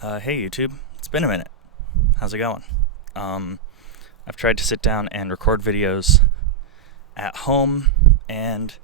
Hey YouTube, it's been a minute. How's it going? I've tried to sit down and record videos at home, and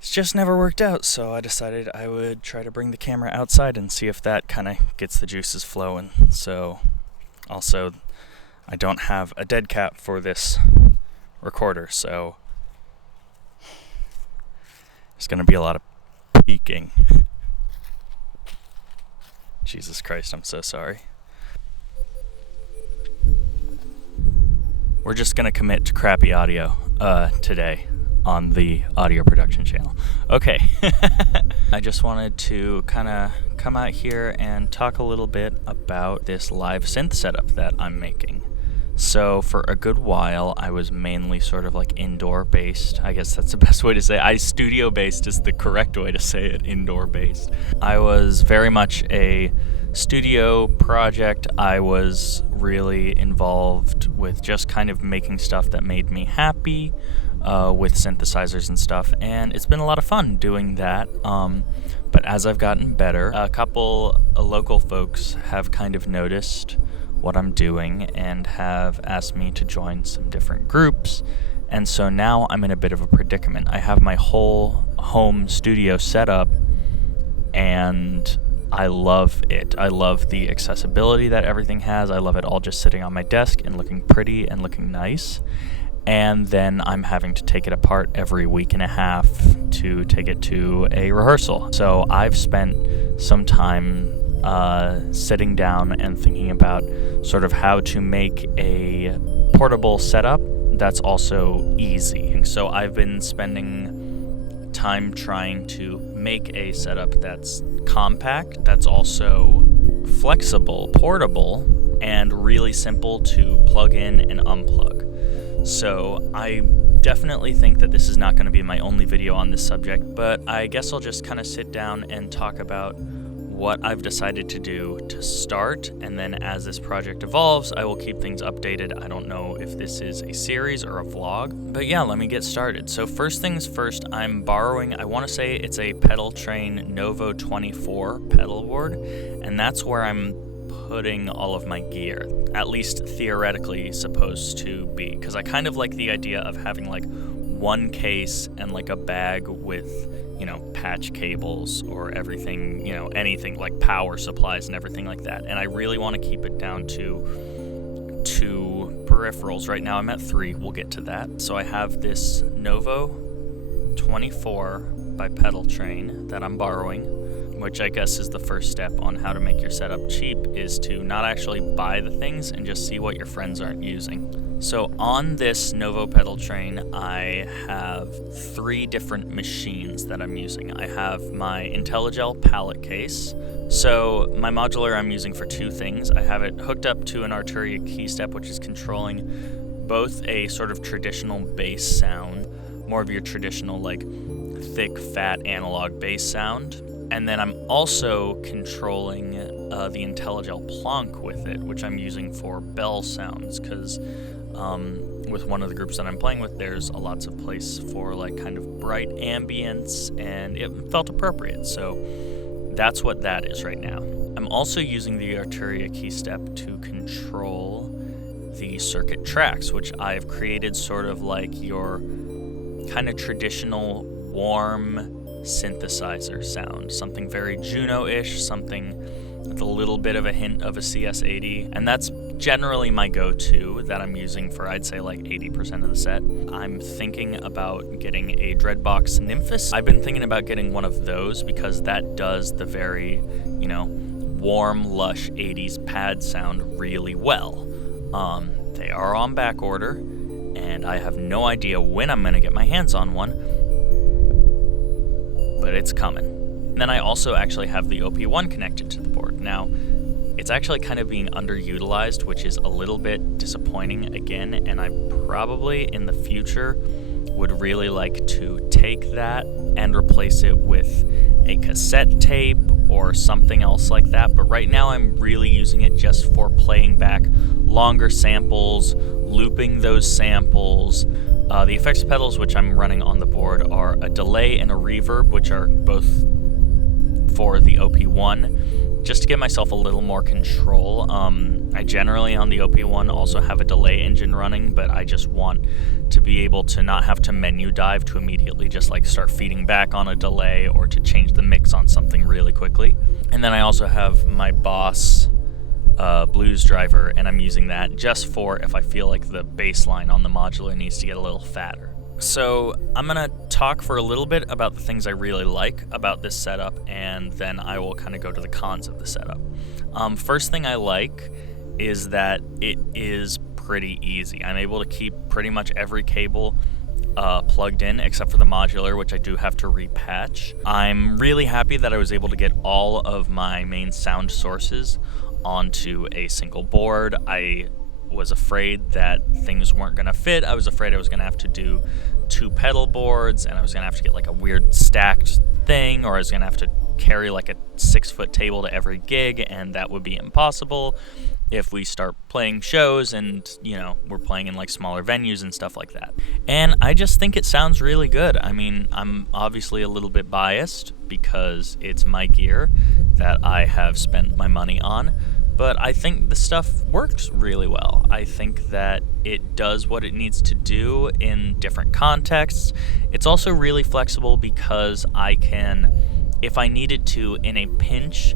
it's just never worked out, so I decided I would try to bring the camera outside and see if that kind of gets the juices flowing. So, also, I don't have a dead cat for this recorder, so there's going to be a lot of peeking. Jesus Christ, I'm so sorry. We're just gonna commit to crappy audio today on the audio production channel. Okay. I just wanted to kind of come out here and talk a little bit about this live synth setup that I'm making. So for a good while, I was mainly sort of like indoor based. I guess that's the best way to say it. Studio based is the correct way to say it, indoor based. I was very much a studio project. I was really involved with just kind of making stuff that made me happy with synthesizers and stuff, and it's been a lot of fun doing that. But as I've gotten better, a couple local folks have kind of noticed what I'm doing and have asked me to join some different groups, and so now I'm in a bit of a predicament. I have my whole home studio set up, and I love it. I love the accessibility that everything has. I love it all just sitting on my desk and looking pretty and looking nice. And then I'm having to take it apart every week and a half to take it to a rehearsal. So I've spent some time sitting down and thinking about sort of how to make a portable setup that's also easy. So I've been spending time trying to make a setup that's compact, that's also flexible, portable, and really simple to plug in and unplug. So I definitely think that this is not going to be my only video on this subject, but I guess I'll just kind of sit down and talk about what I've decided to do to start, and then as this project evolves, I will keep things updated. I don't know if this is a series or a vlog, but yeah, let me get started. So first things first, I'm borrowing, I want to say it's a Pedal Train Novo 24 pedal board, and that's where I'm putting all of my gear, at least theoretically supposed to be, because I kind of like the idea of having like one case and like a bag with, you know, patch cables or everything, you know, anything like power supplies and everything like that. And I really want to keep it down to 2 peripherals. Right now I'm at 3, we'll get to that. So I have this Novo 24 by Pedal Train that I'm borrowing, which I guess is the first step on how to make your setup cheap, is to not actually buy the things and just see what your friends aren't using. So on this Novo pedal train, I have 3 different machines that I'm using. I have my IntelliGel palette case. So my Modular I'm using for 2 things. I have it hooked up to an Arturia keystep, which is controlling both a sort of traditional bass sound, more of your traditional like thick, fat analog bass sound. And then I'm also controlling the IntelliGel Plonk with it, which I'm using for bell sounds, because with one of the groups that I'm playing with, there's lots of place for like kind of bright ambience, and it felt appropriate. So that's what that is right now. I'm also using the Arturia keystep to control the circuit tracks, which I've created sort of like your kind of traditional warm synthesizer sound, something very Juno-ish, something with a little bit of a hint of a CS80, and that's generally my go-to that I'm using for, I'd say, like 80% of the set. I'm thinking about getting a Dreadbox Nymphus. I've been thinking about getting one of those because that does the very, you know, warm, lush 80s pad sound really well. They are on back order, and I have no idea when I'm going to get my hands on one, but it's coming. And then I also actually have the OP1 connected to the board. Now, it's actually kind of being underutilized, which is a little bit disappointing again, and I probably in the future would really like to take that and replace it with a cassette tape or something else like that. But right now I'm really using it just for playing back longer samples, looping those samples. The effects pedals which I'm running on the board are a delay and a reverb, which are both for the OP1. just to give myself a little more control. I generally on the OP1 also have a delay engine running, but I just want to be able to not have to menu dive to immediately just like start feeding back on a delay or to change the mix on something really quickly. And then I also have my Boss blues driver, and I'm using that just for if I feel like the bass line on the modular needs to get a little fatter. So I'm going to talk for a little bit about the things I really like about this setup, and then I will kind of go to the cons of the setup. First thing I like is that it is pretty easy. I'm able to keep pretty much every cable plugged in except for the modular, which I do have to repatch. I'm really happy that I was able to get all of my main sound sources onto a single board. I was afraid that things weren't going to fit. I was afraid I was going to have to do 2 pedal boards, and I was going to have to get like a weird stacked thing, or I was going to have to carry like a 6-foot table to every gig, and that would be impossible if we start playing shows and, you know, we're playing in like smaller venues and stuff like that. And I just think it sounds really good. I mean, I'm obviously a little bit biased because it's my gear that I have spent my money on, but I think the stuff works really well. I think that it does what it needs to do in different contexts. It's also really flexible because I can, if I needed to in a pinch,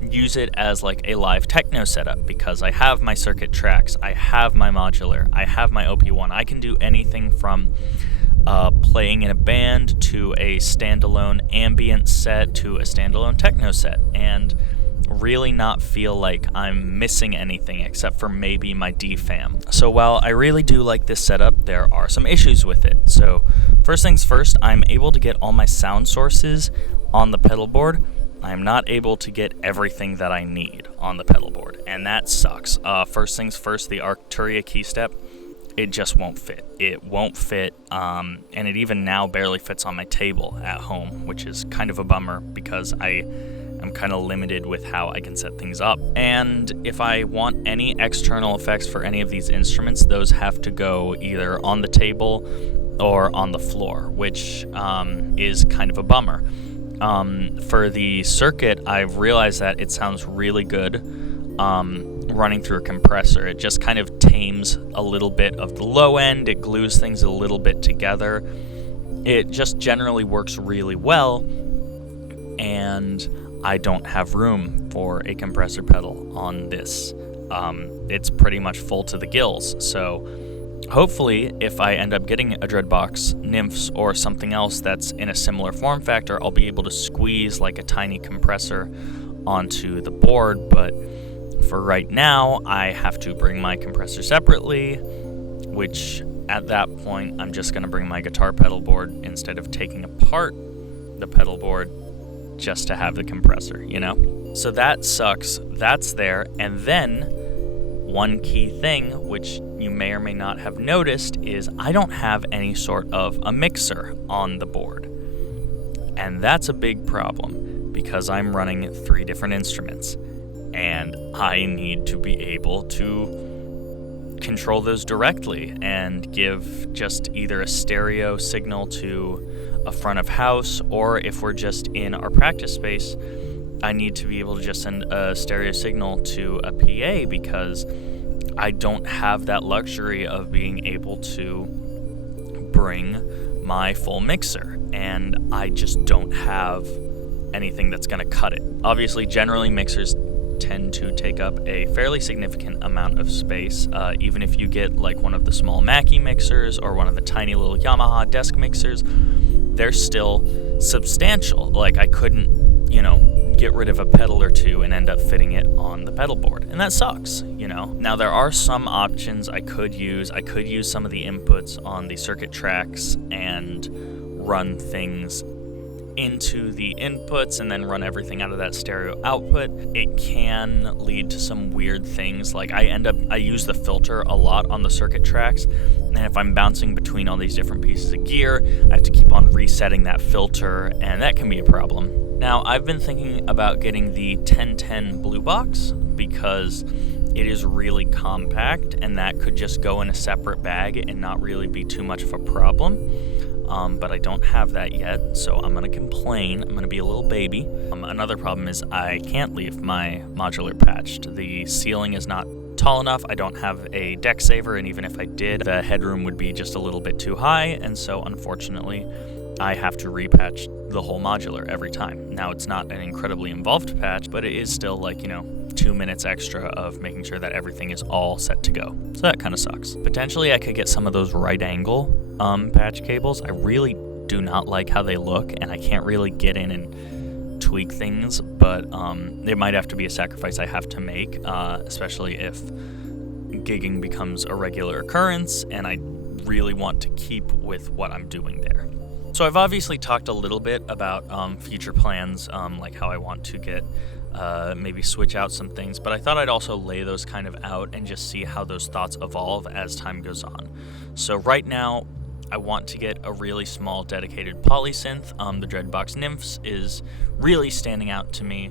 use it as like a live techno setup because I have my circuit tracks, I have my modular, I have my OP1. I can do anything from playing in a band to a standalone ambient set to a standalone techno set, and really not feel like I'm missing anything except for maybe my DFAM. So while I really do like this setup, there are some issues with it. So first things first, I'm able to get all my sound sources on the pedal board. I'm not able to get everything that I need on the pedal board, and that sucks. First things first, the Arcturia key step, it just won't fit. It won't fit, and it even now barely fits on my table at home, which is kind of a bummer because I'm kind of limited with how I can set things up. And if I want any external effects for any of these instruments, those have to go either on the table or on the floor, which is kind of a bummer. For the circuit, I've realized that it sounds really good running through a compressor. It just kind of tames a little bit of the low end, it glues things a little bit together. It just generally works really well, and I don't have room for a compressor pedal on this. It's pretty much full to the gills, so hopefully if I end up getting a Dreadbox Nymphs or something else that's in a similar form factor, I'll be able to squeeze like a tiny compressor onto the board, but for right now I have to bring my compressor separately, which at that point I'm just going to bring my guitar pedal board instead of taking apart the pedal board just to have the compressor, you know? So that sucks, that's there, and then one key thing, which you may or may not have noticed, is I don't have any sort of a mixer on the board. And that's a big problem because I'm running 3 different instruments, and I need to be able to control those directly and give just either a stereo signal to a front of house, or if we're just in our practice space, I need to be able to just send a stereo signal to a PA because I don't have that luxury of being able to bring my full mixer, and I just don't have anything that's going to cut it. Obviously, generally mixers tend to take up a fairly significant amount of space, even if you get like one of the small Mackie mixers or one of the tiny little Yamaha desk mixers, they're still substantial. Like I couldn't, get rid of a pedal or 2 and end up fitting it on the pedal board, and that sucks, Now there are some options I could use. I could use some of the inputs on the circuit tracks and run things into the inputs and then run everything out of that stereo output. It can lead to some weird things, like I use the filter a lot on the circuit tracks, and if I'm bouncing between all these different pieces of gear, I have to keep on resetting that filter, and that can be a problem. Now, I've been thinking about getting the 1010 Blue Box because it is really compact, and that could just go in a separate bag and not really be too much of a problem. but I don't have that yet, so I'm going to complain. I'm going to be a little baby. Another problem is I can't leave my modular patched. The ceiling is not tall enough. I don't have a deck saver, and even if I did, the headroom would be just a little bit too high, and so unfortunately I have to repatch the whole modular every time. Now, it's not an incredibly involved patch, but it is still like, 2 minutes extra of making sure that everything is all set to go. So that kind of sucks. Potentially I could get some of those right angle patch cables. I really do not like how they look, and I can't really get in and tweak things, but it might have to be a sacrifice I have to make, especially if gigging becomes a regular occurrence and I really want to keep with what I'm doing there. So I've obviously talked a little bit about future plans, like how I want to get maybe switch out some things, but I thought I'd also lay those kind of out and just see how those thoughts evolve as time goes on. So right now, I want to get a really small dedicated polysynth. The Dreadbox Nymphs is really standing out to me,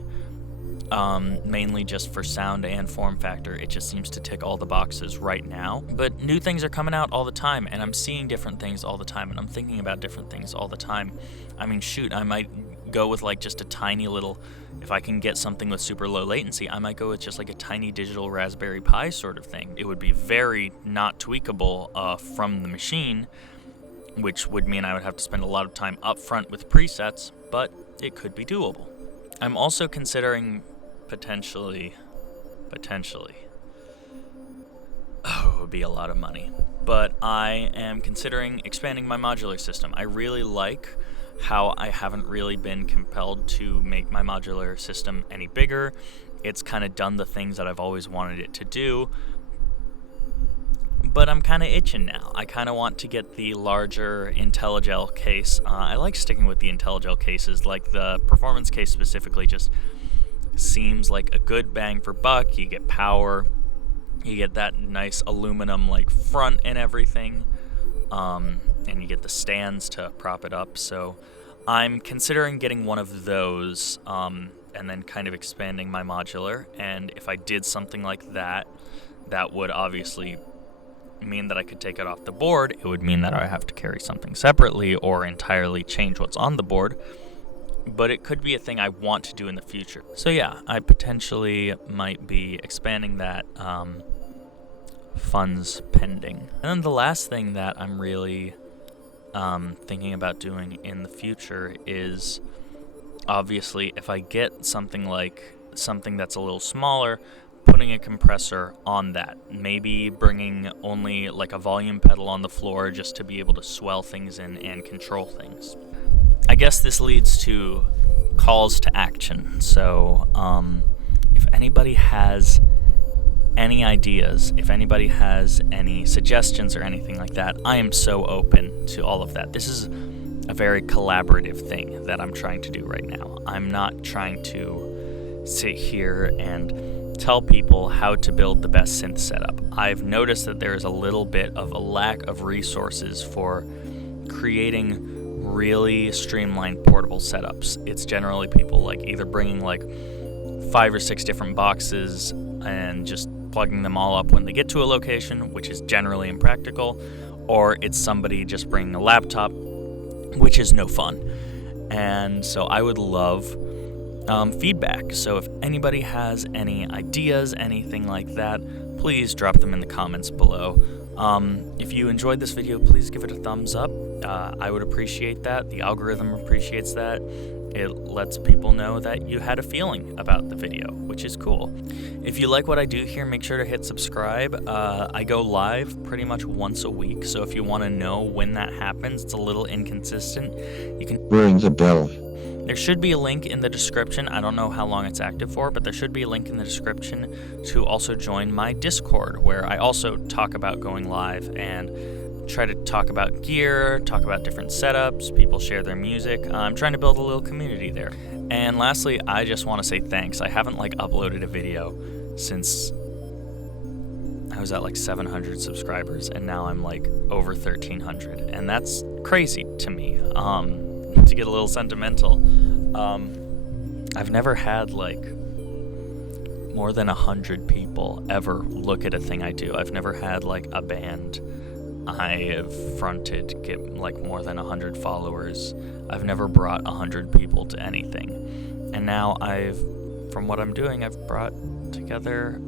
mainly just for sound and form factor. It just seems to tick all the boxes right now. But new things are coming out all the time, and I'm seeing different things all the time, and I'm thinking about different things all the time. I mean, shoot, I might go with like just a tiny little, if I can get something with super low latency, I might go with just like a tiny digital Raspberry Pi sort of thing. It would be very not tweakable from the machine, which would mean I would have to spend a lot of time up front with presets, but it could be doable. I'm also considering potentially, oh, it would be a lot of money, but I am considering expanding my modular system. I really like how I haven't really been compelled to make my modular system any bigger. It's kind of done the things that I've always wanted it to do, but I'm kind of itching now. I kind of want to get the larger IntelliGel case. I like sticking with the IntelliGel cases, like the performance case specifically just seems like a good bang for buck. You get power, you get that nice aluminum like front and everything, and you get the stands to prop it up. So I'm considering getting one of those, and then kind of expanding my modular. And if I did something like that, that would obviously mean that I could take it off the board. It would mean that I have to carry something separately or entirely change what's on the board, but it could be a thing I want to do in the future. So yeah, I potentially might be expanding that, funds pending. And then the last thing that I'm really thinking about doing in the future is, obviously, if I get something that's a little smaller, putting a compressor on that. Maybe bringing only like a volume pedal on the floor just to be able to swell things in and control things. I guess this leads to calls to action. So if anybody has any ideas, if anybody has any suggestions or anything like that, I am so open to all of that. This is a very collaborative thing that I'm trying to do right now. I'm not trying to sit here and tell people how to build the best synth setup. I've noticed that there is a little bit of a lack of resources for creating really streamlined portable setups. It's generally people like either bringing like 5 or 6 different boxes and just plugging them all up when they get to a location, which is generally impractical, or it's somebody just bringing a laptop, which is no fun. And so I would love feedback. So if anybody has any ideas, anything like that, please drop them in the comments below. If you enjoyed this video, please give it a thumbs up. I would appreciate that. The algorithm appreciates that. It lets people know that you had a feeling about the video, which is cool. If you like what I do here, make sure to hit subscribe. I go live pretty much once a week, so if you want to know when that happens, it's a little inconsistent. You can ring the bell. There should be a link in the description. I don't know how long it's active for, but there should be a link in the description to also join my Discord, where I also talk about going live and try to talk about gear, talk about different setups, people share their music. I'm trying to build a little community there. And lastly, I just want to say thanks. I haven't uploaded a video since I was at 700 subscribers, and now I'm over 1,300, and that's crazy to me. To get a little sentimental, I've never had more than 100 people ever look at a thing I do. I've never had a band I have fronted get like more than 100 followers. I've never brought 100 people to anything. And now from what I'm doing, I've brought together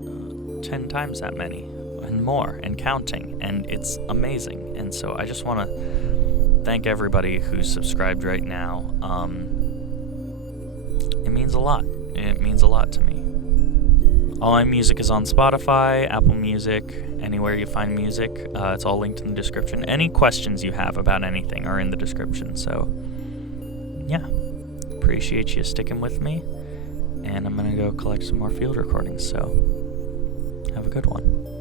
10 times that many and more and counting, and it's amazing. And so I just want to thank everybody who's subscribed right now. It means a lot. It means a lot to me. All my music is on Spotify, Apple Music, anywhere you find music. It's all linked in the description. Any questions you have about anything are in the description. So, yeah. Appreciate you sticking with me. And I'm going to go collect some more field recordings. So, have a good one.